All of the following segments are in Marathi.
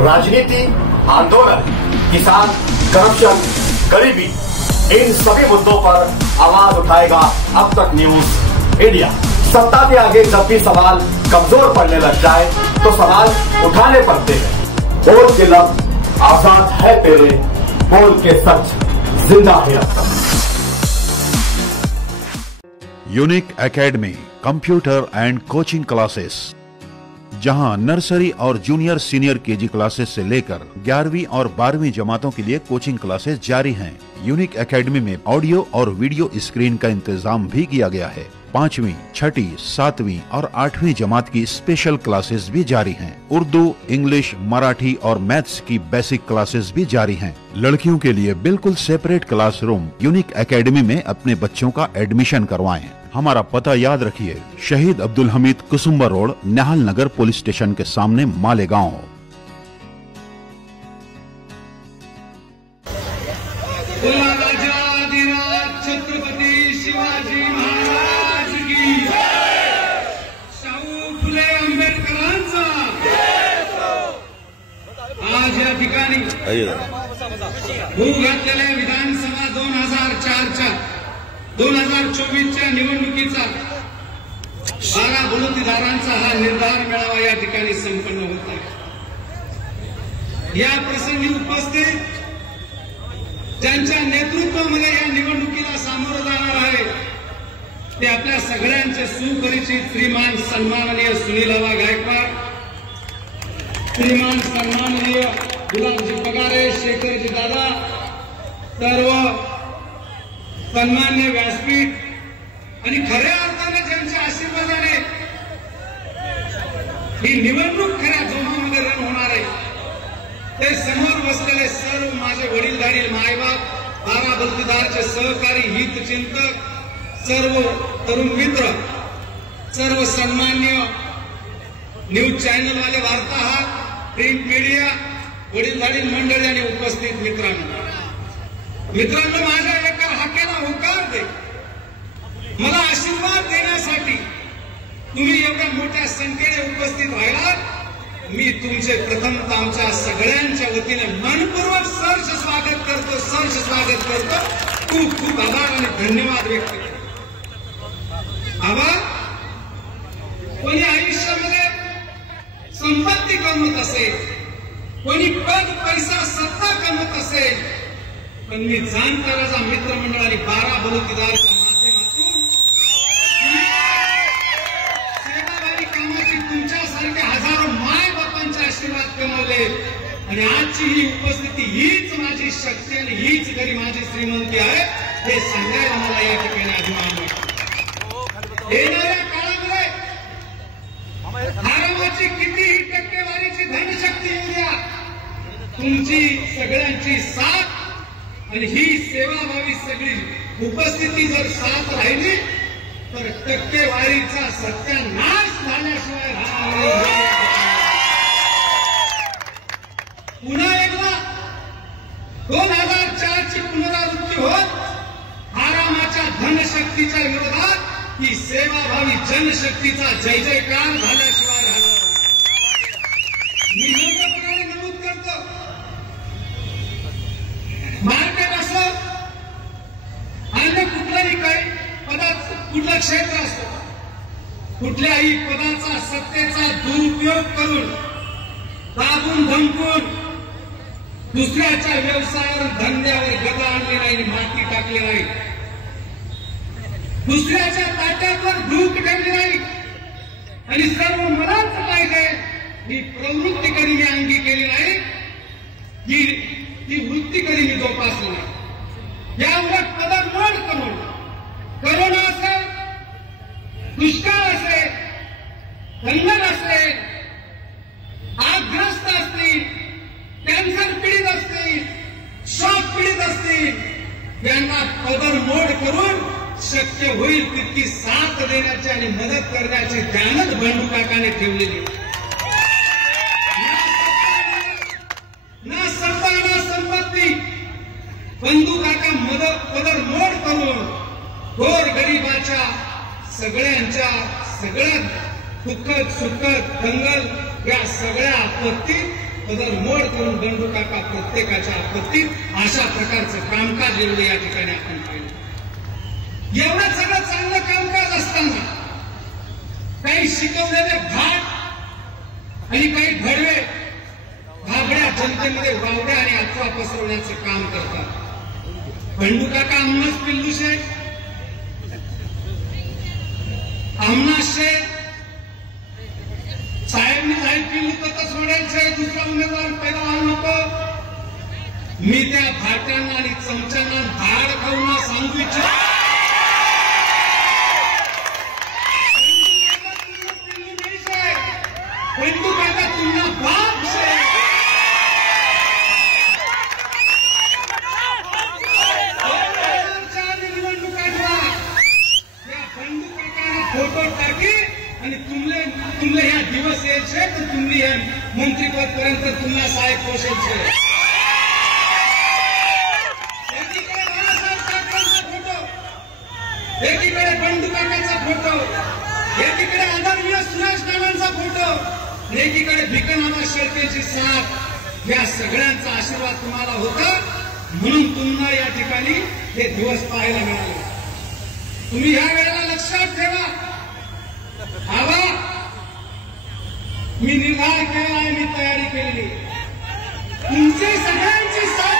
राजनीति, आंदोलन, किसान, करप्शन, गरीबी, इन सभी मुद्दों पर आवाज उठाएगा अब तक न्यूज इंडिया। सत्ता के आगे जब भी सवाल कमजोर पड़ने लग जाए तो सवाल उठाने पड़ते हैं। बोल के लफ्ज आजाद है तेरे, बोल के सच जिंदा है अब तक। Unique academy computer end coaching classes, जहां नर्सरी और जूनियर सीनियर केजी क्लासेस से लेकर 11वीं और 12वीं जमातों के लिए कोचिंग क्लासेस जारी हैं। यूनिक एकेडमी में ऑडियो और वीडियो स्क्रीन का इंतजाम भी किया गया है। 5वीं, 6ठी, 7वीं और 8वीं जमात की स्पेशल क्लासेस भी जारी हैं। उर्दू, इंग्लिश, मराठी और मैथ्स की बेसिक क्लासेस भी जारी हैं। लड़कियों के लिए बिल्कुल सेपरेट क्लासरूम। यूनिक एकेडमी में अपने बच्चों का एडमिशन करवाएं। हमारा पता याद रखिए, शहीद अब्दुल हमीद कुसुम्बा रोड, निहाल नगर पुलिस स्टेशन के सामने, मालेगांव। छत्रपति शिवाजी महाराज की, शाहू फुले आंबेडकरांचा आज या ठिकाणी होऊ घातलेल्या विधानसभा 2004च्या 2024च्या निवडणुकीचा 12 बलुतेदारांचा हा निर्धार मेळावा या ठिकाणी संपन्न होत आहे। या प्रसंगी उपस्थित ज्यांच्या नेतृत्वामध्ये या निवडणुकीला सामोरं जाणार आहे ते आपल्या सगळ्यांचे सुपरिचित श्रीमान सन्माननीय सुनीलआबा गायकवाड, श्रीमान सन्माननीय गुलाबजी पगारे, शेखरजी दादा, सर्व सन्मान्य व्यासपीठ आणि खऱ्या अर्थाने ज्यांच्या आशीर्वादाने ही निवडणूक खऱ्या जोमामध्ये रण होणार आहे ते समोर बसलेले सर्व माझे वडीलधारी मायबाप, 12 बलुतेदारचे सहकारी, हितचिंतक, सर्व तरुण मित्र, सर्व सन्मान्य न्यूज चॅनलवाले वार्ताहर, प्रिंट मीडिया, वडीलधारी मंडळी आणि उपस्थित मित्रांनो, माझ्या एका हाकेला होकार दे, मला आशीर्वाद देण्यासाठी तुम्ही एवढ्या मोठ्या संख्येने उपस्थित राहिलात। मी तुमचे प्रथमतः आमच्या सगळ्यांच्या वतीने मनपूर्वक सहर्ष स्वागत करतो। खूप खूप आभार आणि धन्यवाद व्यक्त करतो। आभार। कोणी आयुष्यामध्ये संपत्ती कमवत असेल, कोणी पद, पैसा, सत्ता कमवत असेल, पण मी जाणकाराचा मित्रमंडळ आणि 12 बलुतेदारच्या माध्यमातून सेवाभावी कामाची तुमच्यासारख्या हजारो मायबापांचे आशीर्वाद कमवले आणि आजची ही उपस्थिती हीच माझी शक्ती आणि हीच खरी माझी श्रीमंती आहे हे सांगायला मला या ठिकाणी अभिमान वाटतो। येणाऱ्या काळामध्ये आरामाची कितीही टक्केवारीची धनशक्ती येऊ द्या, तुमची सगळ्यांची साथ आणि ही सेवाभावी सगळी उपस्थिती जर साथ राहिली तर टक्केवारीचा सत्यानाश झाल्याशिवाय राहणार नाही। पुन्हा एकदा 2004ची पुनरावृत्ती होत आरामाच्या धनशक्तीच्या विरोधात ही सेवाभावी जनशक्तीचा जय जयकार झाल्याशिवाय राहणार नाही। मी योग्यपणाने नमूद करतो, मार्केट असो, अन्य कुठलंही काही पदाचं कुठलं क्षेत्र असो, कुठल्याही पदाचा, सत्तेचा दुरुपयोग करून, दाबून धमकून दुसऱ्याच्या व्यवसायावर, धंद्यावर गदा आणले नाही, माती टाकली नाही, दुसऱ्याच्या ताट्यावर धूक ठेवली नाही आणि सर्व मलाच पाहिजे ही प्रवृत्ती कधी मी अंगी केली नाही, ही वृत्ती कधी मी जोपासली नाही। यावर पदरमोड करून करोना असेल, दुष्काळ असेल, दंगल असेल, आगग्रस्त असतील, कॅन्सर पीडित असतील, शॉक पीडित असतील, यांना पदरमोड करून शक्य होईल तितकी साथ देण्याची आणि मदत करण्याची ध्यानच बंडू काकाने ठेवलेली। ना सत्ता ना संपत्ती, बंधू काका पदरमोड करून गोर गरिबाच्या सगळ्यांच्या सगळ्यात दुःखद सुखद दंगल या सगळ्या आपत्ती पदर मोड करून बंडू काका प्रत्येकाच्या आपत्तीत अशा प्रकारचं कामकाज एवढं या ठिकाणी आपण पाहिलं. एवढं सगळं चांगलं कामकाज असताना काही शिकवलेले भाट आणि काही भडवे घाबड्या जनतेमध्ये वावड्या आणि अफवा पसरवण्याचं काम करतात. बंडू काका आमनाच पिल्लू शेठ, आमना शेठ साहेबनी जाहीर पिल्लू तर सोडायचंय, दुसरा उमेदवार पैदा व्हायला नको. मी त्या भाट्यांना आणि चमच्यांना धाड खाऊन सांगू इच्छितो, बंडू काका तुमना बाप छे. फोटो टाकी आणि तुमले ह्या दिवस यायचे तर तुम्ही या मंत्रीपद पर्यंत तुम्हाला साहेब पोषायचे. एकीकडे बाळासाहेब ठाकरेंचा फोटो, एकीकडे बंडू काकांचा फोटो, एकीकडे आदरणीय सुरेश नानांचा फोटो, एकीकडे भिकनामा शेळकेची साथ. या सगळ्यांचा आशीर्वाद तुम्हाला होता म्हणून तुम्हाला या ठिकाणी हे दिवस पाहायला मिळाले. तुम्ही ह्या वेळेला लक्षात ठेवा, आवा मी निर्धार केला आहे, मी तयारी केली, तुमची सगळ्यांची साथ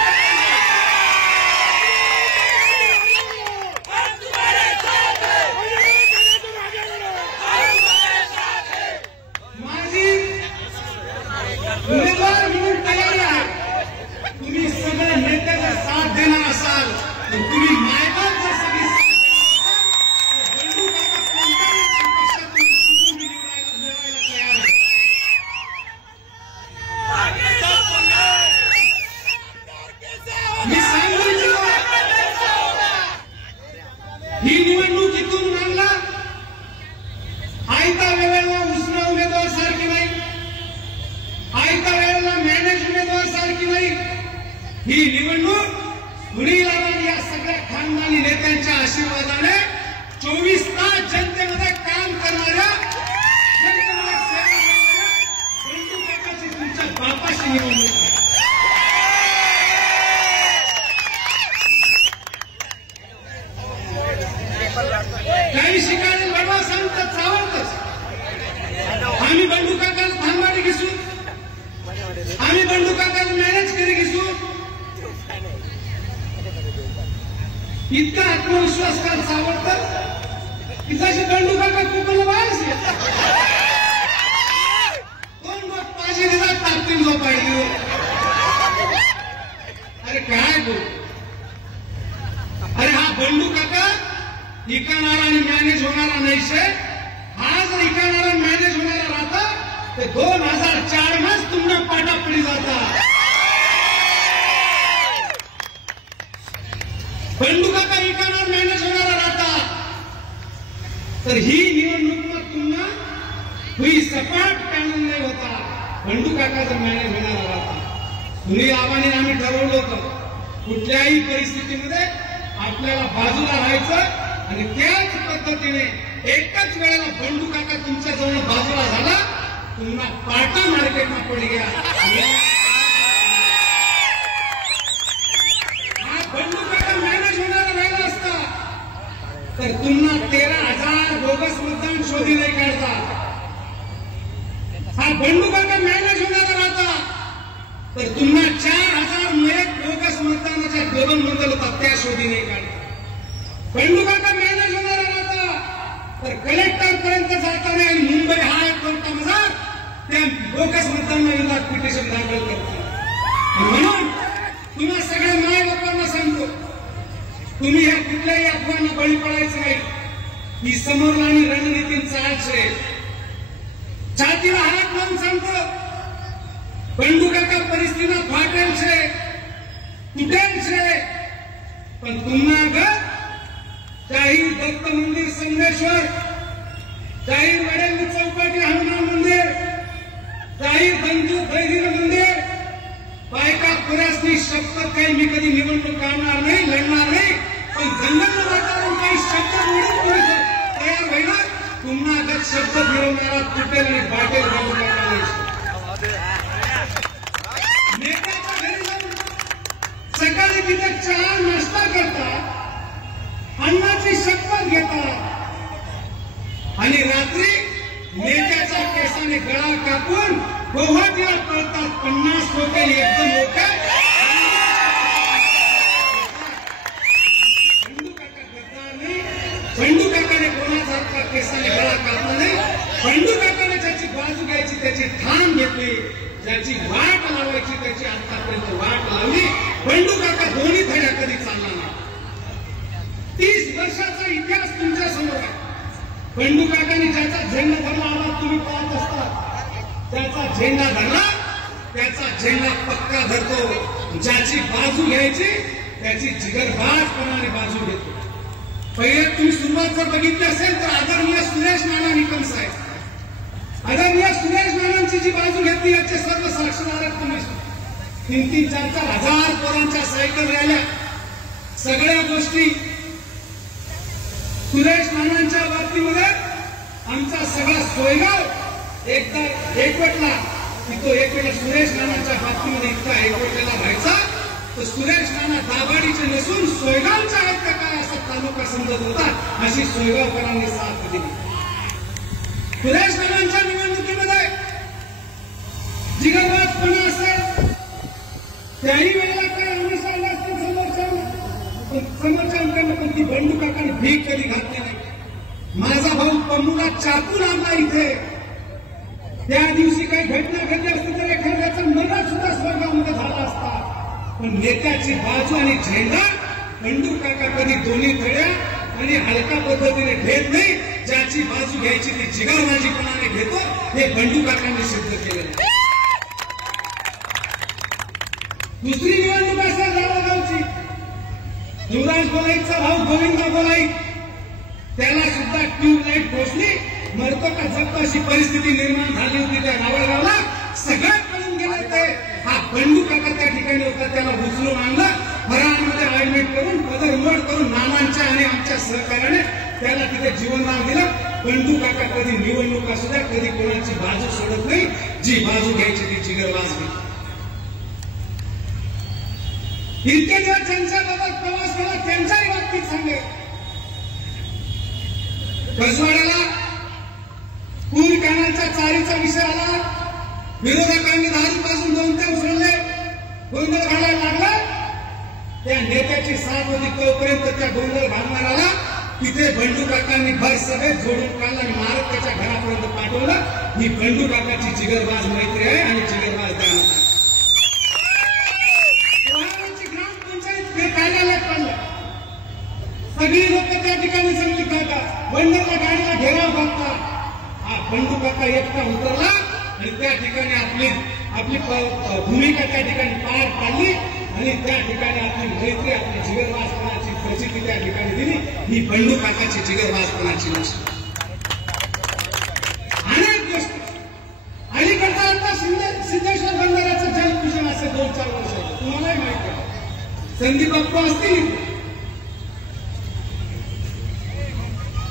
माझी उमेदवार म्हणून तयारी आहे. तुम्ही सगळे नेते जर साथ देणार असाल तर तुम्ही मायबाप जर सगळी ही निवडणूक इथून मांडला आयता वेळेला उसना उमेदवार सारखी नाही, आयता वेळेला मॅनेज उमेदवार सारखी नाही. ही निवडणूक मुलीला या सगळ्या खानदानी नेत्यांच्या आशीर्वादाने 24 तास जनतेमध्ये काम करणाऱ्या, जनतेमध्ये सेवा करणाऱ्या बंडू काकाची तुमच्या बापाशी निवडणूक आहे. काही शिकायला लढवा सांगतात चावतच. आम्ही बंडू काकाला थांबाडी घेसू, आम्ही बंडू काकाला मॅनेज करी घेसू. इतका आत्मविश्वास का चावडतात की जशी बंडू काका कुकल वाळस कोण मग पाशी दिला टाकतील जो पाहिजे. अरे काय बोल, अरे हा बंडू काका इकाणारा आणि मॅनेज होणारा नाही शे. हा जर इकाणारा मॅनेज होणारा राहता तर 2004 मच तुम्हाला पाटा पडी जाता. बंडू काका इकाणावर मॅनेज होणारा राहता तर ही निवडणूक मग तुम्हाला हुई सपाट पॅनल नाही होता. बंडू काका जर मॅनेज होणारा राहता. तुम्ही आव्हाने आम्ही ठरवलं होतं कुठल्याही परिस्थितीमध्ये आपल्याला बाजूला राहायचं आणि त्याच पद्धतीने एकाच वेळेला बंडू काका तुमच्या जवळ बाजूला झाला, तुम्हाला पाटा मार्केटમાં पडी गया. हा बंडू काका मॅनेज होणारा राहिला असता तर तुम्हाला 13,000 बोगस मतदान शोधी नाही काढता. हा बंडू काका मॅनेज होणारा राहता तर तुम्हाला 4,000 बोगस मतदानाच्या दोन बदल होता त्या शोधी नाही काढता. बंडू काका मॅनेज होणारा राहता तर कलेक्टर पर्यंत जाताना मुंबई हायकोर्टामध्ये त्या बोगस मतदानाविरोधात पिटिशन दाखल करतात. म्हणून तुम्हाला सगळ्या माय बापांना सांगतो, तुम्ही या कुठल्याही अफवांना बळी पडायचं नाही. ही समोरलानी रणनीती चालશે. छातीला हात लावून सांगतो, बंडू काका परिस्थितीला फाटेल છે, तुटेल છે, पण तुम्हाला जाहीर दत्त मंदिर संगमेश्वर, जाहीर वडेल चौपाटी हनुमान मंदिर, जाहीर बंधू बैरीर मंदिर, बायका पुरासनी शपथ काही मी कधी निवडणूक काढणार नाही, लढणार नाही, पण जंगल वातावरण काही शब्द मिळून तयार होईना. पुन्हा अगत शब्द मिळवणारा तुटेल आणि बाटेल बंडू काका. वाट लावायची त्याची आतापर्यंत वाट लावली. बंडू काका दोन्ही थड्या कधी चालला नाही. 30 वर्षाचा इतिहास तुमच्या समोर आहे. बंडू काकांनी ज्याचा झेंडा धरला आवाज तुम्ही पाहत असता, त्याचा झेंडा धरला, त्याचा झेंडा पक्का धरतो. ज्याची बाजू घ्यायची त्याची जिगरबाजपणाने बाजू घेतो. पहिले तुम्ही सुरुवात जर बघितली असेल तर आदरणीय सुरेश नाना निकम साहेब, आदरणीय सुरेश नानांची जी बाजू घेतली याचे सर्व साक्षीदार आहेत तुम्ही. 3-3, 4-4 हजार पोरांच्या सायकल रॅल्या, सगळ्या गोष्टी सुरेश नानांच्या बाबतीमध्ये आमचा सगळा सोयगाव एकदा एकवटला की तो एकवेळा सुरेश नानांच्या बाबतीमध्ये इतका एकवटलेला व्हायचा तर सुरेश नाना दाभाडीचे नसून सोयगावचे आहेत का काय असा तालुका समजत होता. अशी सोयगावकरांनी साथ दिली. सुरेश नानांच्या निवडणुकीमध्ये जिगरबाजपणा असेल त्याही वेळेला काय अनुसरलं असतं समोरच्यांकडनं, पण ती बंडू काकांनी भीक कधी घातली नाही. माझा भाऊ पन्नूला चाकून आणला इथे. त्या दिवशी काही घटना घडली असती तर एखाद्याचा मरण सुद्धा स्वर्गामध्ये झाला असता. पण नेत्याची बाजू आणि झेंडा बंडू काका कधी दोन्ही थड्या आणि हलका पद्धतीने घेत नाही. ज्याची बाजू घ्यायची ती जिगरबाजीपणाने घेतो हे बंडू काकांनी सिद्ध केलेलं. दुसरी निवडणूक असेल गावागावची, युवराज गोलाईचा भाऊ गोविंद गोलाई, त्याला सुद्धा ट्यूबलाईट घोषली. मरतो का जगतो अशी परिस्थिती निर्माण झाली होती त्या गावागावला. सगळ्यात पळून गेले ते हा बंडू काका त्या ठिकाणी होता. त्याला उचलून आणलं, फराळमध्ये ऍडमिट करून पदर मोड करून नानांच्या आणि आमच्या सहकार्याने त्याला तिथे जीवनदान दिलं. बंडू काका कधी निवडणूक असू द्या कधी कोणाची बाजू सोडत नाही. जी बाजू घ्यायची ती जिगरबाज घ्यायची. इतके दिवस ज्यांच्या बाबत प्रवास केला त्यांच्याही बाबतीत सांगे. कसवाड्याला पूर कॅनलच्या चारीचा विषय आला. विरोधकांनी दारूपासून 2 थेंब सोडले, गोंधळ घालायला लागला. त्या नेत्याची साथ होती तोपर्यंत त्या गोंधळ घालणाऱ्याला तिथे बंडू काकांनी भर सभेत जोडून काढला आणि मारत त्याच्या घरापर्यंत पाठवलं. ही बंडू काकाची जिगरबाज मैत्री आहे आणि जिगरबाज त्यानंतर कार्यालयात पडलं. सगळी लोक त्या ठिकाणी जमली. काका बंडूच्या गाडीला घेराव घातला. हा बंडू काका एकटा उतरला आणि त्या ठिकाणी आपली भूमिका त्या ठिकाणी पार पाडली आणि त्या ठिकाणी आपली मैत्री आपली जिगरबाजपणाची प्रचिती त्या ठिकाणी दिली. ही बंडू काकाची जिगरबाजपणाची गोष्ट. अनेक गोष्टी अलीकडचा आता सिद्धेश्वर बंधाऱ्याचं जलपूजन असे 2-4 वर्ष तुम्हालाही माहिती आहे. संदीप बाप्पू असतील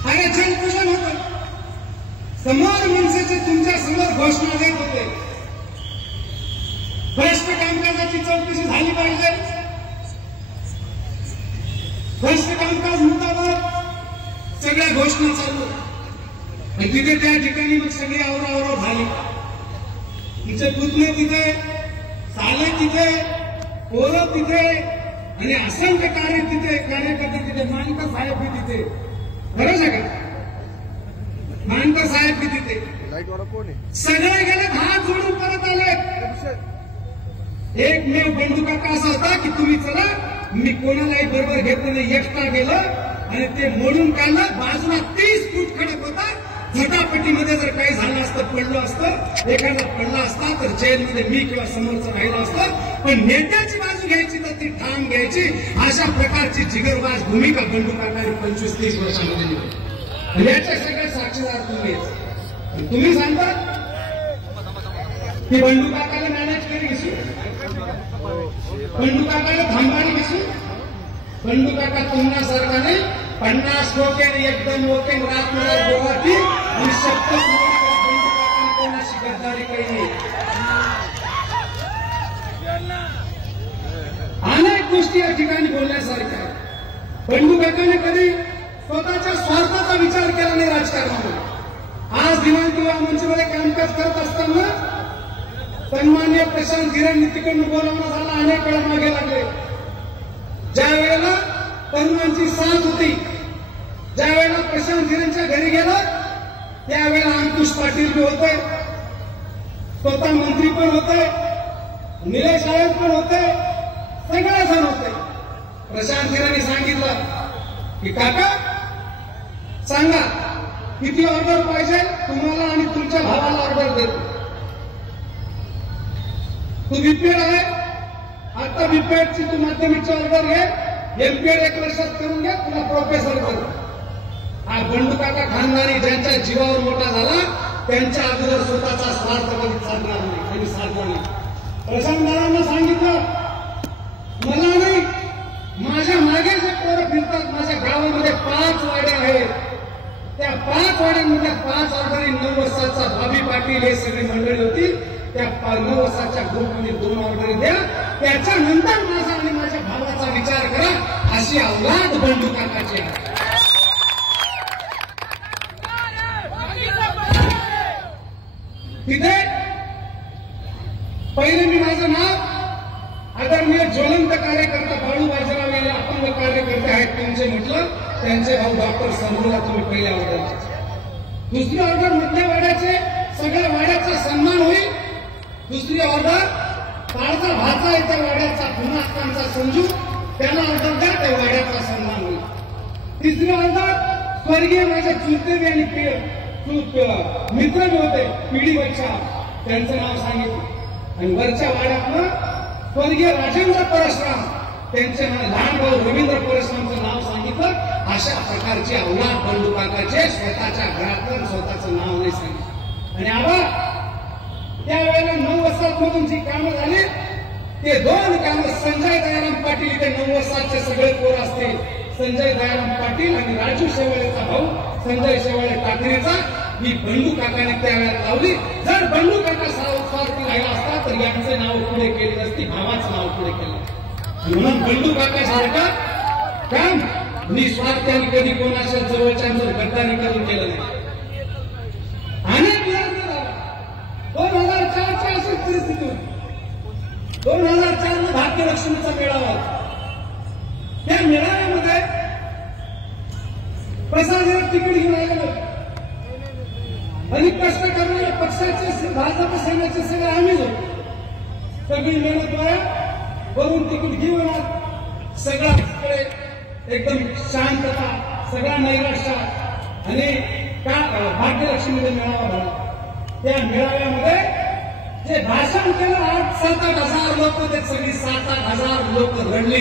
अरे जलपूजन होतं. समोर मनसेचे तुमच्या समोर घोषणा देत होते भ्रष्ट कामकाजाची चौकशी झाली पाहिजे. भ्रष्ट कामकाज मुद्दावर सगळ्या घोषणा चालू आणि तिथे त्या ठिकाणी मग सगळी आवरावराव झाली. तिचे पुतणे तिथे, साले तिथे, पोरं तिथे आणि असंख्य कार्यकर्ते तिथे, मानकर साहेब बी तिथे. बरोबर आहे का? मानकर साहेब बी तिथे. सगळे गेले, हात जोडून परत आले. एकमेव बंडू काका असा होता की तुम्ही चला, मी कोणालाही बरोबर घेतलं नाही. एकटा गेलो आणि ते मोडून काढलं. बाजूला 30 फूट खडक होता. झटापटीमध्ये जर काही झालं असतं, पडलं असतं, एखादा पडला असता तर जेलमध्ये मी किंवा समोरचं राहिलं असतं. पण नेत्याची बाजू घ्यायची तर ती ठाम घ्यायची. अशा प्रकारची जिगरबाज भूमिका बंडू काकांनी 25-30 वर्षांमध्ये दिली. याचे सगळे साक्षीदार तुम्ही सांगता की बंडू काकाला मॅनेज करी घेशील, बंडू काकाला थांबाणी घेशील. बंडू काका तुम्हासारखा नाही. 50 कोकेन एकदम वोकेन रात मिळाल गोवाची आणि 70 बंडू काकांनी कोणाशी गद्दारी केली. अनेक गोष्टी या ठिकाणी बोलण्यासारख्या. बंडू काकाने कधी स्वतःच्या स्वार्थाचा विचार केला नाही राजकारणामध्ये. आज दिवाण किंवा मंचमध्ये कामकाज करत असताना सन्मान्य प्रशांत गिरेंनी तिकडून बोलावणं झालं. अनेक वेळा मागे लागले. ज्या वेळेला तरुणांची साथ होती, ज्या वेळेला प्रशांत गिरेंच्या घरी गेला त्यावेळेला अंकुश पाटील बी होते, स्वतः मंत्री पण होते. निलेश आयोग पण होते, सगळे जण होते. प्रशांत खिरांनी सांगितलं की काका सांगा किती ऑर्डर पाहिजे तुम्हाला आणि तुमच्या भावाला ऑर्डर देतो. तू बीपीएड आहे, आता बीपीएडची तू माध्यमिकची ऑर्डर घे, एमपीएड 1 वर्षात करून घ्या, तुला प्रोफेसर कर. हा बंडू काका खानदानी ज्यांच्या जीवावर मोठा झाला त्यांच्या अगोदर स्वतःचा स्वार्थ कधी साधणार नाही, त्यांनी साधला नाही. प्रशांत दादांना सांगितलं मला नाही, माझ्या मागे जे पोरं फिरतात, माझ्या गावामध्ये 5 वाड्या आहेत, त्या 5 वाड्यांमध्ये 5 ऑर्डरी 9 वर्षाचा भाभी पाटील हे सगळी मंडळी होती, त्या 9 वर्षाच्या ग्रुपमध्ये 2 ऑर्डरी द्या, त्याच्यानंतर माझा आणि माझ्या भावाचा विचार करा. अशी औलाद बंडू काकाची आहे. तिथे पहिले मी माझं नाव आदरणीय ज्वलंत कार्यकर्ता बाळू बाजीराव यांना अपंग कार्यकर्ते आहेत त्यांचे म्हटलं, त्यांचे भाऊ डॉक्टर संधूला तुम्ही पहिल्या ऑर्डर. दुसरी ऑर्डर मधल्या वाड्याचे सगळ्या वाड्याचा सन्मान होईल. दुसरी ऑर्डर काळचा भाचा आहे त्या वाड्याचा पुन्हा संजू त्याला ऑर्डर द्या, त्या वाड्याचा सन्मान होईल. तिसरी ऑर्डर स्वर्गीय माझ्या चुलते आणि मित्र होते पिढी बच्चा त्यांचं नाव सांगितलं. आणि वरच्या वाड्यातनं स्वर्गीय राजेंद्र परशुराम त्यांचे लहान भाऊ रवींद्र परशुरामचं नाव सांगितलं. अशा प्रकारची औलाद बंडू काकाचे स्वतःच्या घरातलं स्वतःचं नाव नाही सांगितलं. आणि आबा त्यावेळेला 9 वर्षांमधून जी कामं झाली ते 2 कामं संजय दयाराम पाटील इथे 9 वर्षाचे सगळे पोर असतील, संजय दयाराम पाटील आणि राजू शेवाळेचा भाऊ संजय शेवाळे टाकरेचा, ही बंडू काकाने त्यावेळेला लावली. जर बंडू काका स्वार्थी राहिला असता तर यांचे नाव पुढे केले नसती, भावाचं नाव पुढे केलं. म्हणून बंडू काका सारखा काम निस्वार्थाने कधी कोणाच्या जवळच्या गद्दारी करून केलं नाही. अनेक वेळा 2004ची अशीच परिस्थिती होती. 2004 भाग्यलक्ष्मीचा मेळावा, त्या मेळाव्यामध्ये प्रसाद तिकीट घेऊन आलेलो आणि कष्ट करणाऱ्या पक्षाचे भाजप सेनेचे सगळे आम्हीच होतो. सगळी मेहनत वाया वरून तिकीट घेऊन सगळा एकदम शांतता, सगळा नैराश्य आणि भाग्यलक्ष्मीचा मेळावा झाला. त्या मेळाव्यामध्ये जे भाषण केलं 8-7 हजार लोक होते, सगळी 7-8 हजार लोक रडली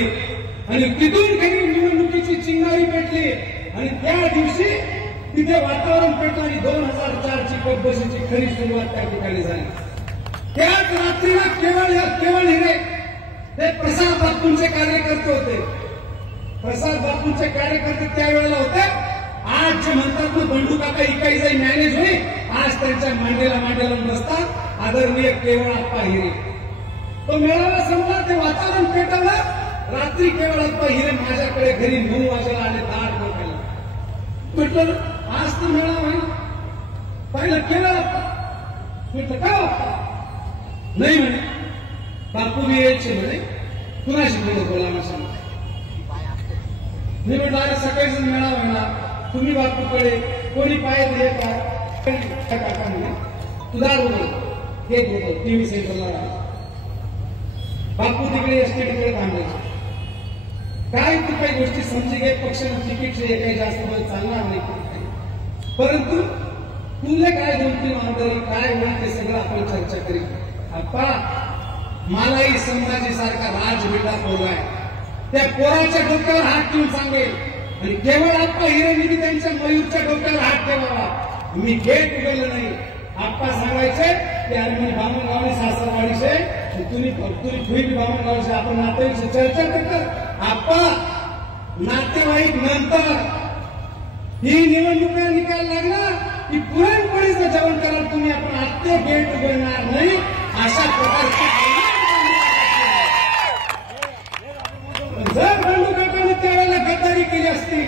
आणि तिथून काही निवडणुकीची चिंगारी पेटली. आणि त्या दिवशी तिथे वातावरण पेटलं आणि 2004ची कपबशीची खरी सुरुवात त्या ठिकाणी झाली. त्याच रात्रीला केवळ हिरे ते प्रसाद बापूंचे कार्यकर्ते होते. प्रसाद बापूंचे कार्यकर्ते त्यावेळेला होते. आज जे म्हणतात ना बंडू काका इकाई जाईल मॅनेज होईल, आज त्यांच्या मांडीला बसतात आदरणीय केवळाप्पा हिरे. तो मेळावा संपला, ते वातावरण पेटवलं. रात्री केवळाप्पा हिरे माझ्याकडे घरी 9 वाजेला आले, दार ठोकायला. म्हटलं आज तर मेळावा आहे, पाहिलं केवळाप्पा. म्हटलं का नाही म्हणे, बापू बी यायचे म्हणे, कुणाशी बोला ना सांग. मी म्हटलं अरे सकाळीच मेळावा आहे ना, तुम्ही बापूकडे कोणी पाहिजे काका म्हणे तुझा हे होतो टीव्ही सेंटरला. बापू तिकडे एसटीकडे थांबायचे. काय तू काही गोष्टी समजी घे, पक्षानं तिकीट काही जास्त वेळ चालणार नाही, परंतु तुला काय 2-3 ऑर्डर काय होईल ते सगळं आपण चर्चा करू. आप्पा मलाही संभाजी सारखा राजबिडा पोरगा आहे, त्या पोराच्या डोक्यावर हात ठेवून सांगेल. आणि केवळ आप्पा हिरेंनी त्यांच्या मयूरच्या डोक्यावर हात ठेवावा. मी गेट उघडलं नाही. आप्पा सांगायचे की अरे मी बामणगावने सासरवाडीचे, तुम्ही बामणगावचे, आपण नातेवाईकची चर्चा करतात. आप्पा नातेवाईक नंतर ही निवडणुकीला निकाल लागला की पुरणपोळीचं जेवण कराल तुम्ही, आपण आत्ते गेट उघडणार नाही. अशा प्रकारची जर बंडू काकांनी त्यावेळेला गद्दारी केली असती,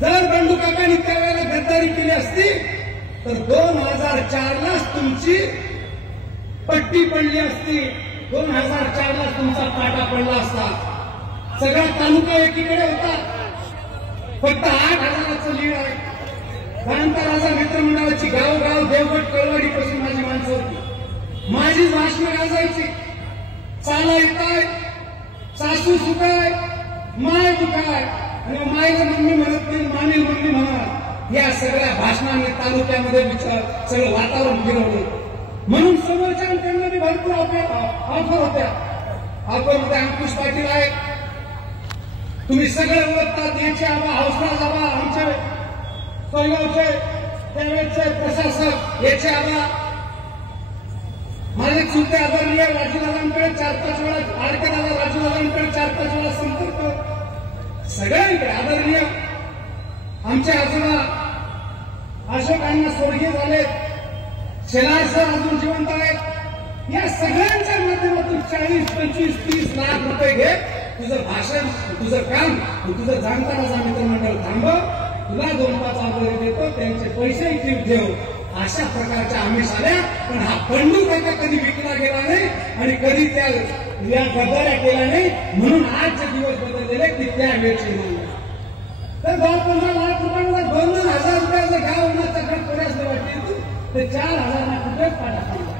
जर बंडू काकांनी त्यावेळेला गद्दारी केली असती तर 2004लाच तुमची पट्टी पडली असती, 2004लाच तुमचा पाटा पडला असता. सगळा तालुका एकीकडे होता, फक्त 8,000चं लीड आहे. कांताराजा मित्रमंडळाची गावोगाव देवगड कळवाडीपासून माझी माणसं होती. माझी भाषणं गाजायची, चाला येताय, सासू सुखाय, माय दुखाय, आणि मायला मम्मी म्हणत नाही, मामी मम्मी म्हणा. या सगळ्या भाषणांनी तालुक्यामध्ये सगळं वातावरण फिरवलं. म्हणून समोरच्यांकडनं बी भरपूर ऑफर होत्या. अंकुश पाटील आहेत, तुम्ही सगळे ओळखतात. याचे आबा हौसला जाबा, आमचे सोयगावचे त्यावेळेचे प्रशासक याचे आबा, माझे चुलते आदरणीय राजूदादांकडे 4-5 वेळा, आडकेदादा राजूदादांकडे 4-5 वेळा संपर्क, सगळ्यांकडे आदरणीय. आमचे आजोबा अशोकांना स्वर्गीय झाले, शेलार सर अजून जिवंत आहेत. या सगळ्यांच्या माध्यमातून 40-25-30 लाख रुपये घे, तुझं भाषण, तुझं काम, तुझं जाणता माझा मित्रमंडळ थांबव, तुला 2-5 ऑर्डर देतो, त्यांचे पैसेही टिप देऊ. अशा प्रकारच्या आमिष आल्या. पण हा बंडू काका कधी विकला गेला नाही आणि कधी त्या गद्दाऱ्या केल्या नाही. म्हणून आज जे दिवस बदललेले की त्या वेळची नाही. तर 10-15 लाख रुपयांना 2,000 रुपयाचं घ्या उन्हाचा घट थोड्याच वाटते, ते 4,000 लाख रुपयाच पाठवला.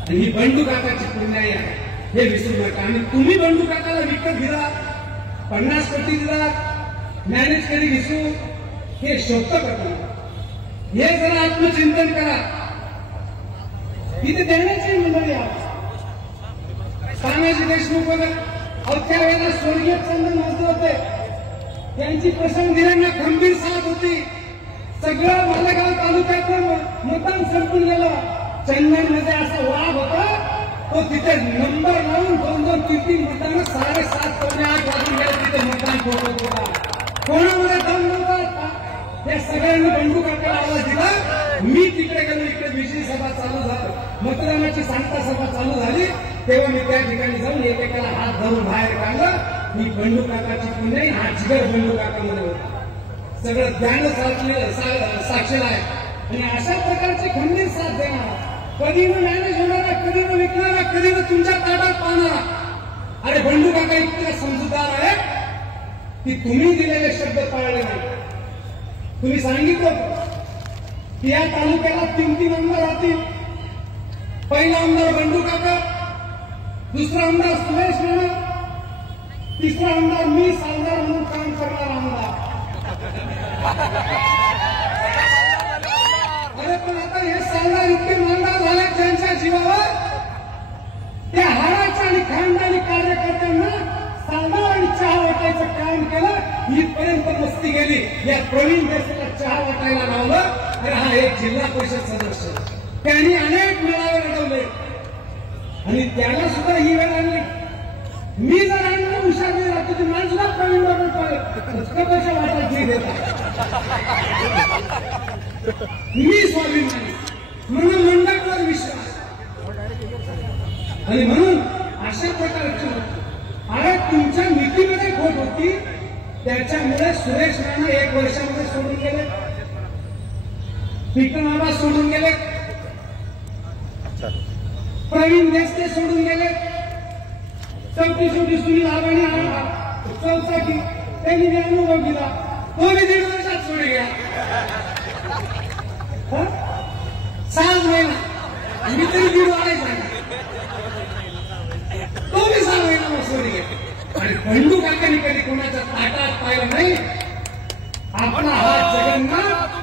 आणि ही बंडू काकाची पुण्याई आहे, हे विसरू नका. आणि तुम्ही बंडू काकाला विकत दिला, 50 कोटी दिला, मॅनेज कधी घेसू, हे शोधतं करतो. हे जरा आत्मचिंतन करा. इथे देण्याची मंडळी तानाजी देशमुख वगैरे त्यावेळेला स्वर्गीय चंदन वाजले होते, त्यांची प्रसंगीरांना खंबीर साथ होती. सगळं मालेगाव तालुक्यातलं मतदान संपून गेलं. चंदन मध्ये असा वाघ होता, तो तिथे नंबर लावून 2-2-3-3 मतदान 7:30-8 वाजून गेले. तिथे मतदान ठोकत होता. कोणामध्ये दम नव्हता. या सगळ्यांनी बंडू काकाला आवाज दिला. मी तिकडे गेलो, इकडे विजयी सभा चालू झाली, मतदानाची सांगता सभा चालू झाली. तेव्हा मी त्या ठिकाणी जाऊन एकेकाला हात धरून बाहेर काढलं. मी बंडू काकाची पुण्याई, हा जिगर बंडू काकामध्ये होता. सगळं ज्ञान साक्षीला आहे. आणि अशा प्रकारची खंबीर साथ देणारा, कधी न मॅनेज होणारा, कधी न विकणारा, कधी न तुमच्या ताटात पाहणारा. अरे बंडू काका इतके समजूतदार आहे की तुम्ही दिलेले शब्द पाळले नाही. तुम्ही सांगितलं की या तालुक्याला 3 आमदार राहतील. पहिला आमदार बंडू काका, दुसरा आमदार सुरेश राणा, तिसरा आमदार मी सालदार म्हणून काम करणारा आमदार. अरे पण आता हे सालदार इतके मानदार झाले ज्यांच्या जीवावर, त्या हाराच्या आणि खानदानी कार्यकर्त्यांना सालदार आणि चहा वाटायचं काम केलं. इथपर्यंत मस्ती गेली. या प्रवीण देशला चहा वाटायला लावलं. तर हा एक जिल्हा परिषद सदस्य, त्यांनी अनेक मेळावे लढवले आणि त्याला सुद्धा ही वेळ आणली. मी जर आणलं हुशार नाही राहतो तर मला सुद्धा प्रवीण कशाच्या वाटायची देतात. मी स्वाभिमानी म्हणून मंडळावर विश्वास. आणि म्हणून अशा प्रकारची अरे तुमच्या नीतीमध्ये खोट होती, त्याच्यामुळे सुरेश राणा 1 वर्षामध्ये सोडून गेले, विक्रमाबा सोडून गेले, प्रवीण देशते सोडून गेले, चौथी सुनील आबाणी चौथाकी त्यांनी मी अनुभव दिला. तो मी 1.5 वर्षात सोडून गेला. 6 महिना मी तरी 1.5 वाढायचा, तो मी 6 महिना सोडून गेला. आणि बंडू काकांनी कधी कोणाच्या ताटात पाहिलं नाही. आपला हा जगन्नाथ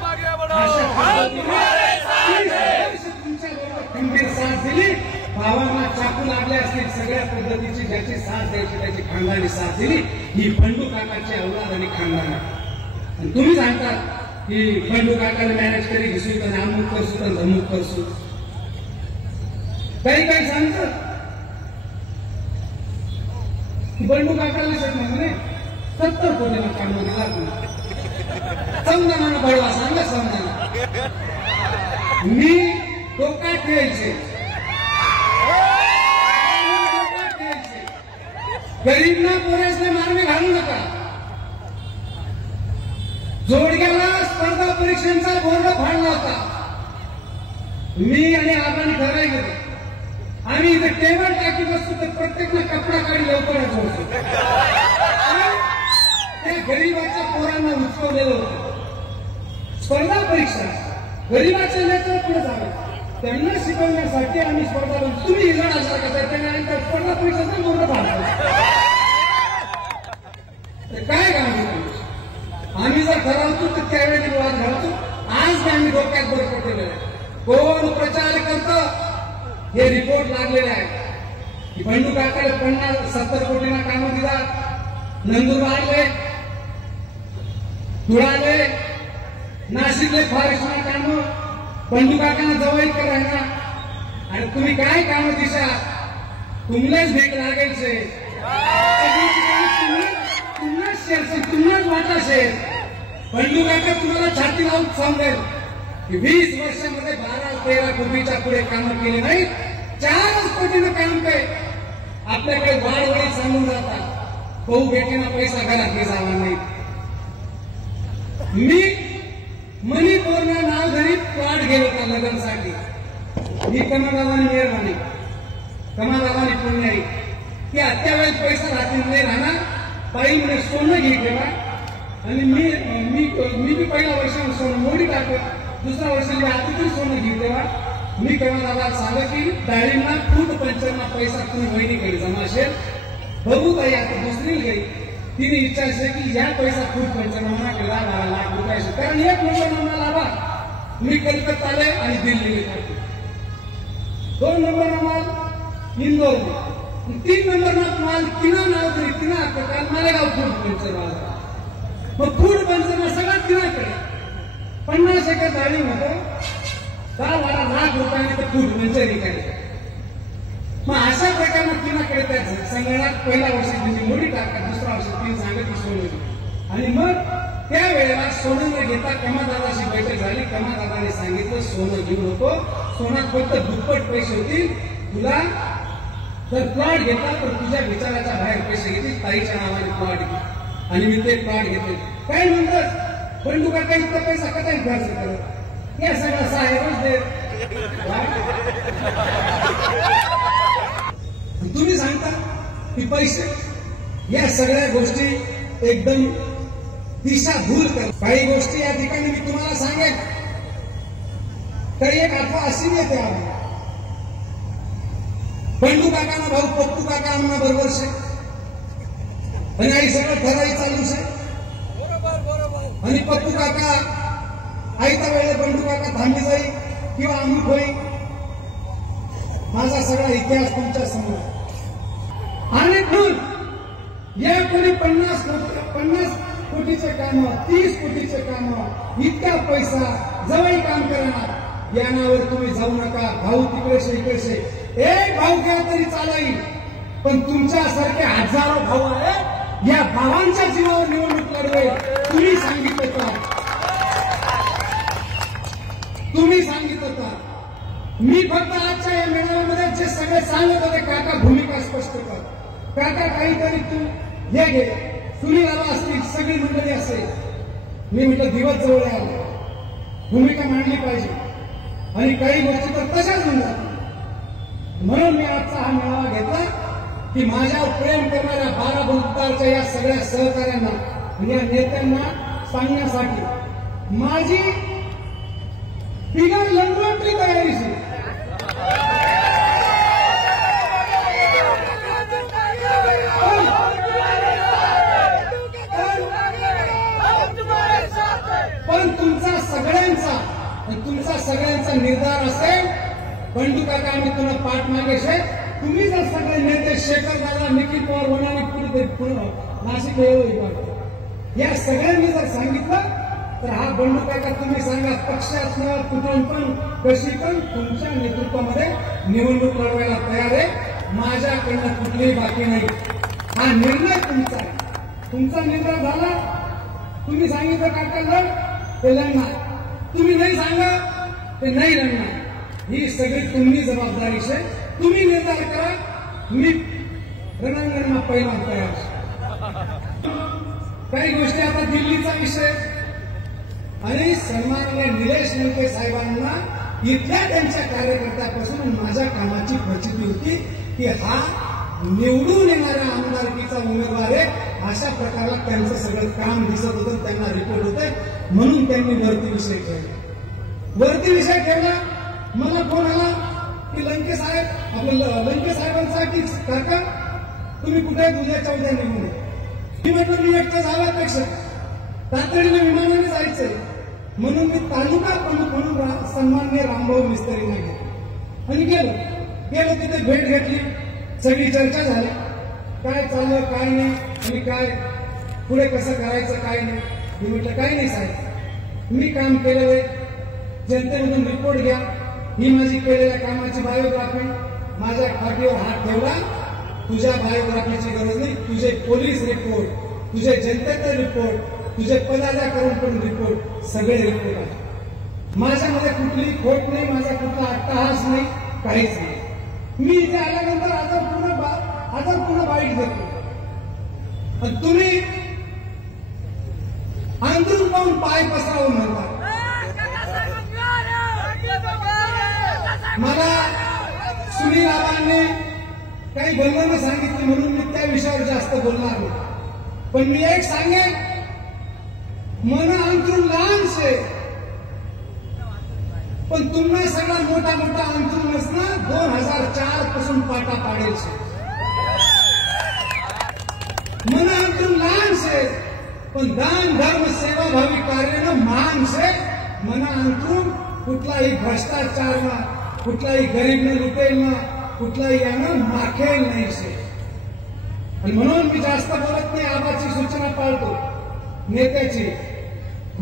तुमच्या बरोबर खंबीर साथ दिली. भावांना चाकू लागले असतील, सगळ्या पद्धतीची ज्याची साथ द्यायची त्याची खानदानी साथ दिली. ही बंडू काकाची औलाद आणि खानदान. आणि तुम्ही सांगता की बंडू काकाने मॅनेज करी घेसू तर अमुक करसू तर धमुक करसू. काही सांगतात बंडू काकाला म्हणे 70 कोटीला काम दिला. समजा बळवा सांगा समजा. मी डोका ठेवायचे, गरीबना पोरेसने मारणे घालू नका. जोडग्याला स्पर्धा परीक्षांचा बोर्ड फाडला होता. मी आणि आबांनी ठरायचं आम्ही इथे टेबल टाकी बसतो तर प्रत्येकला कपडा काढी लवकरच होतो. त्या गरीबाच्या पोरांना उचकवलेलं होतं. स्पर्धा परीक्षा गरीबाच्या लेकर पुढे जावे त्यांना शिकवण्यासाठी आम्ही स्पर्धा लावून तुम्ही लढा सरकार त्यांनी स्पर्धा परीक्षेचं पूर्ण पाडतो काय काम आम्ही जर ठरवतो तर त्यावेळी वाद घालतो. आज आम्ही डोक्यात बरं पडलेलं आहे. कोण प्रचार करतं हे रिपोर्ट लागलेले आहे की बंडू काकाला 50-70 कोटींना कामं दिला. नंदुरबारले धुळाले नाशिकले फॉरेस्टना कामं बंडू काकांना जवळ करायला आणि तुम्ही काय कामं दिशा तुम्हालाच भेट लागायचे तुम्हालाच वाटा असेल. बंडू काका तुम्हाला छाती लावून सांगेल की 20 वर्षामध्ये 12-13 कोटीच्या पुढे कामं केली नाही. 4 कोटीनं काम काय आपल्याकडे वाढवडी सांगून जातात. भाऊ बेटीना पैसा घरात हे जाणार नाही. मी मणिपूरला नाव धरीत प्लॉट गेलो होता लग्नासाठी. ही कमादावानी मेहरबानी कमादावानी पुण्याई की आजच्या वेळेस पैसा राहतील नाही राहणार. बाई म्हणजे सोनं घे ठेवा आणि मी पहिल्या वर्षाला सोनं मोडी टाकलं. दुसऱ्या वर्षाला आता तरी सोनं घे ठेवा. मी कमादावाला सांगलं की डाळींना फूट पंचांना पैसा तुम्ही बहिणीकडे जमा असेल. बघू ताई आता दुसरी गई तिने इच्छा असेल की या पैसा फूट पंचनामाकडे 12 लाख रुपये असेल. कारण 1 नंबर लावा मी कलकत्ता आले आणि दिल्ली करतो. 2 नंबर माल इंदोर 3 नंबर माल तिना नाव तरी तिना कारण मालेगाव फूट पंचनामा मग फूट पंचनामा सगळ्यात तिनाकडे 50 एकर जाळी होतं 10-12 लाख रुपयाने तर फूट पंचनामा. मग अशा प्रकारे तिनाकडे त्या संगणक पहिल्या वर्षी तिची मोडी टाका दुसऱ्या वर्षी तीन सांगत सोनं आणि मग त्यावेळेला सोनं न घेता कमादाराशी बैठक झाली. कमादाराने सांगितलं सोनं घेऊ नको सोनात फक्त दुप्पट पैसे होतील. तुला जर प्लॉट घेतला तर तुझ्या विचाराच्या बाहेर पैसे घेतील. ताईच्या नावाने प्लॉट घे आणि मी ते प्लॉट घेतले. काय म्हणतात बंडू काका इतका पैसा कसा खर्च करत या सगळा साहेबच दे. तुम्ही सांगता की पैसे या सगळ्या गोष्टी एकदम दिशाभूल कर. काही गोष्टी या ठिकाणी मी तुम्हाला सांगेन तर एक अफवा अशी येते बंडू काकाना भाऊ पप्पू काका आम्हाला बरोबर शे आणि आई सगळं ठराई चालू शे आणि पप्पू काका आईच्या वेळेला बंडू काका थांबी जाई किंवा अमुक होई. माझा सगळा इतिहास तुमच्या समोर आणि या कोणी 50 कोटीचे काम 30 कोटीचे काम इतका पैसा जवळ काम करणार या नावावर तुम्ही जाऊ नका. भाऊ तिकडेशे इकडेशे एक भाऊ केला तरी चालेल पण तुमच्यासारखे हजारो भाऊ आहेत. या भावांच्या जीवावर निवडणूक लढवे तुम्ही सांगितलं का तुम्ही सांगितलं का. मी फक्त आजच्या या मेळाव्यामध्ये जे सगळे सांगत होते काका भूमिका स्पष्ट कर काका काहीतरी तू हे घे सुनीलाला असतील सगळी मंडळी असेल. मी म्हटलं दिवस जवळ आला भूमिका मांडली पाहिजे आणि काही गोष्टी तर तशाच म्हणतात. म्हणून मी आजचा हा मेळावा घेतला की माझ्यावर प्रेम करणाऱ्या बाराबंदूकदारच्या या सगळ्या सहकाऱ्यांना या नेत्यांना सांगण्यासाठी माझी बिगर लंडनची तयारी सुरू. पण तुमचा सगळ्यांचा निर्धार असेल बंडू काका आम्ही तुला पाठ मागेशे. तुम्ही जर सगळे नेते शेखर दादा निखिल पवार होणारे नाशिक या सगळ्यांनी जर सांगितलं तर हा बंडू काका तुम्ही सांगा पक्षात कुठून पण कशी पण तुमच्या नेतृत्वामध्ये निवडणूक लढवायला तयार आहे. माझ्याकडनं कुठलीही बाकी नाही. हा निर्णय तुमचा आहे. तुमचा निर्णय झाला तुम्ही सांगितलं काका लढ ते लढणार तुम्ही नाही सांगा ते नाही लढणार. ही सगळी तुम्ही जबाबदारी आहे. तुम्ही निर्धार करा. मी रणांगणमा पहिला तयार. काही गोष्टी आता दिल्लीचा विषय आणि सन्माननीय निलेश लंके साहेबांना इथल्या त्यांच्या कार्यकर्त्यापासून माझ्या कामाची प्रचिती होती की हा निवडून येणाऱ्या आमदारकीचा उमेदवार आहे. अशा प्रकारला त्यांचं सगळं काम दिसत होतं त्यांना रिपोर्ट होते म्हणून त्यांनी वरती विषय ठेवला. वरती विषय ठेवला मला फोन आला की लंके साहेबांचा की काका तुम्ही कुठे उद्या 14 निघून. मी म्हटलं मी एकटा जाण्यापेक्षा तातडीने विमानाने जायचंय म्हणून मी तालुका प्रमुख म्हणून सन्माननीय रामभाऊ मिस्त्रींना गेलो आणि गेलो तिथे भेट घेतली. सगळी चर्चा झाली काय चाललं काय नाही आणि काय पुढे कसं करायचं काय नाही. मी म्हटलं काय नाही साहेब मी काम केलेलं आहे जनतेमधून रिपोर्ट घ्या. ही माझी केलेल्या कामाची बायोग्राफी. माझ्या पाठीवर हात ठेवला. तुझ्या बायोग्राफीची गरज नाही. तुझे पोलीस रिपोर्ट, तुझे जनतेचे रिपोर्ट, तुझे पदाधिकाऱ्यांकडून रिपोर्ट सगळे रिपोर्ट आहे. माझ्यामध्ये कुठली खोट नाही. माझा कुठला अट्टहास नाही काहीच नाही. मी इथे आल्यानंतर आदरपूर्ण बाईट देतो आणि तुम्ही अंतरून पाहून पाय पसरावून म्हणता. मला सुनील आबांनी काही बंधनं सांगितली म्हणून मी त्या विषयावर जास्त बोलणार नाही. पण मी एक सांगेन मन अंतरून लहानशे पण तुम्हाला सगळा मोठा अंतरून असणार 2004 पासून पाटा पाडेल छे. मन अंतरून लहानशे पण दान धर्म सेवाभावी कार्यानं महान शे. मन अंतरून कुठलाही भ्रष्टाचार ना कुठलाही गरीब न लुटेल ना कुठलाही यानं माखेल नाही शे. आणि म्हणून मी जास्त बोलत नाही. आबाची सूचना पाळतो नेत्याची.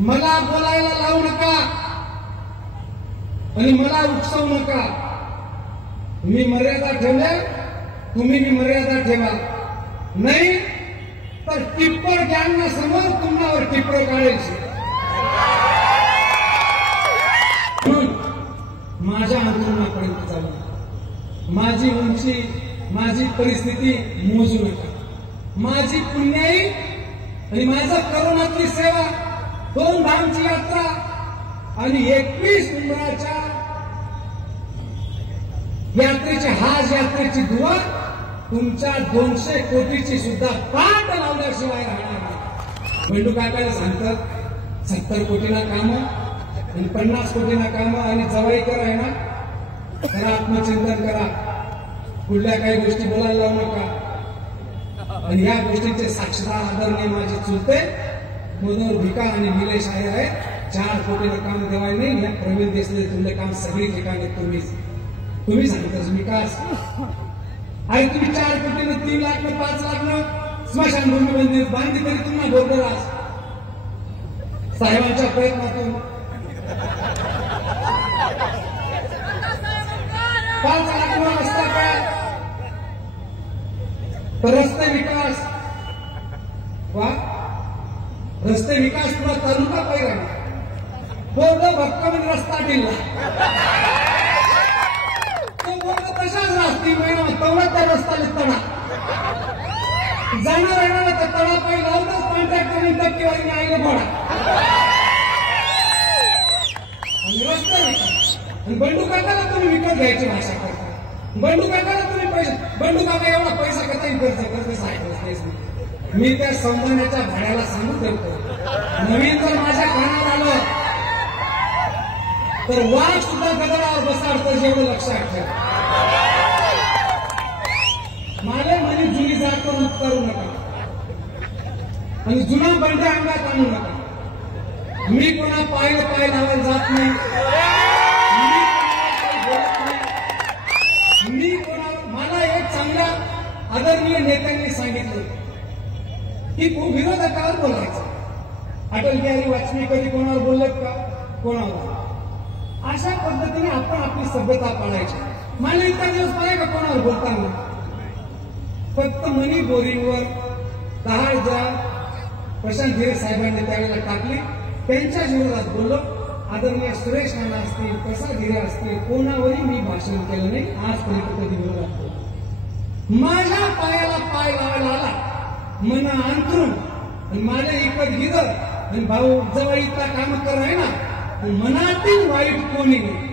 मला बोलायला लावू नका आणि मला उकसवू नका. मी मर्यादा ठेवल्या तुम्ही मर्यादा ठेवा. नाही तर टिप्पर गँगना समोर तुम्हावर टिप्पर काढेल. म्हणून माझ्या अंतरुणापर्यंत जाऊ. माझी उंची माझी परिस्थिती मोजू नका. माझी पुण्याई आणि माझा करोनातली सेवा 2 धामची यात्रा आणि 21 उमराच्या यात्रेची हाज यात्रेची दुआ तुमच्या 200 कोटीची सुद्धा पाठ लावल्याशिवाय राहणार नाही. बंडू काकाला सांगतात 70 कोटीला कामं आणि 50 कोटीला कामं आणि जवाईकर आहे ना जरा आत्मचिंतन करा. कुठल्या काही गोष्टी बोलायला लावू नका. आणि या गोष्टींचे साक्षीदार आदरणीय माझे चुलते मनोहर भिका आणि निलेश आयर आहे. 4 कोटीला काम देवाय नाही. या प्रवीण देशले तुमचे काम सगळी ठिकाणी तुम्ही सांगता विकास आणि तुम्ही 4 कोटीनं 3 लाख 5 लाख स्मशानभूमी मंदिर बांधली तरी तुम्हाला बोलतो आज साहेबांच्या प्रयत्नातून 5 लाख रस्ता काय तर रस्ते विकास वा रस्ते विकास पुरा तालुका पाहिजे बोर्ड भक्कम रस्ता दिला तो बोर्ड तशाच रास्ती तेवढा त्या रस्ता तडा जाणार येणार तर तडा पाहिजे लावतच कॉन्ट्रॅक्टरने टक्केवारी आईला पडा आणि रस्ता आणि बंडू काकाला तुम्ही विकत घ्यायची भाषा करता. बंडू काकाला तुम्ही पैसे बंडू काका एवढा पैसा कसा खर्च साहेब मी त्या संबंधाच्या भाड्याला सांगू देतो. नवीन जर माझ्या कानावर आलं तर वाघ सुद्धा गदरावर बसाडतं जेवढं लक्षात ठेवा. माले म्हणे जुनी जात करू नका आणि जुना बंड्या अंगात आणू नका. मी कोणा पाय लावायला जात नाही. मी मला एक चांगल्या आदरणीय नेत्यांनी सांगितलं की विरोधकावर बोलायचं. अटल बिहारी वाजपेयी कधी कोणावर बोललेत का? कोणावर? अशा पद्धतीने आपण आपली सभ्यता पाळायची. मला इतका दिवस पाहिजे का कोणावर बोलताना? फक्त मनी बोरिंगवर 10,000 प्रशांत धिरे साहेबांनी त्यावेळेला टाकली. त्यांच्याच विरोधात बोललो. आदरणीय सुरेश नाना असतील प्रसाद धिरे असतील कोणावरही मी भाषण केलं नाही. आजपर्यंत कधी विरोधात बोललो. माझ्या पायाला पाय लावायला आला मन अंतरून आणि माझ्या इकत गिदर आणि भाऊ जवळ इतका काम कर आहे ना मनातील वाईट कोणी नाही.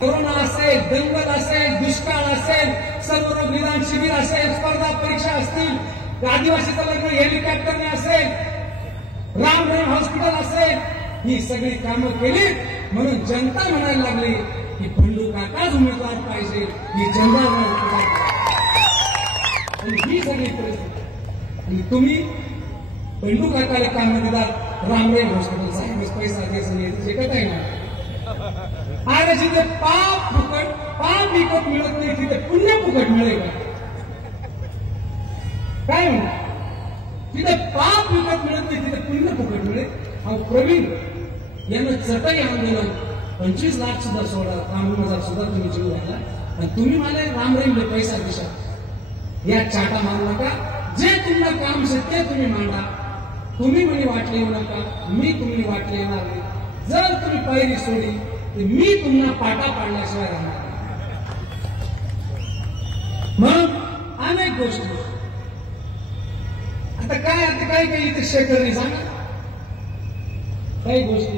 कोरोना असेल दंगल असेल दुष्काळ असेल सर्वरोग निदान शिबिर असेल स्पर्धा परीक्षा असतील आदिवासीचं लग्न हेलिकॉप्टरने असेल राम हॉस्पिटल असेल ही सगळी कामं केली म्हणून जनता म्हणायला लागली की बंडू काकाच उमेदवार पाहिजे, ही जनता आणि ही सगळी परिस्थिती. आणि तुम्ही बंडू काकाला काम दिला रामराम हॉस्पिटल साहेब पैसा द्यायचं जे काय ना. अरे जिथे पाप विकत मिळत नाही तिथे पुण्य फुकट मिळेल का? काय म्हणा, तिथे पाप विकत मिळत नाही तिथे पुण्य फुकट मिळेल. अहो प्रवीण यानं चटई आंदोलन 25 लाख सुद्धा सोडा, 50,000 सुद्धा तुम्ही जीव घाला आणि तुम्ही मला रामराम पैसा दिशा या चाटा मारू नका. जे तुम्हाला काम ते तुम्ही मांडा. तुम्ही म्हणे वाटले येऊ नका, मी तुम्ही वाटले येणार नाही. जर तुम्ही पायरी सोडली तर मी तुम्हाला पाटा पाडल्याशिवाय राहणार. मग अनेक गोष्टी आता काय काही इथे शेखर नाही सांगा काही गोष्टी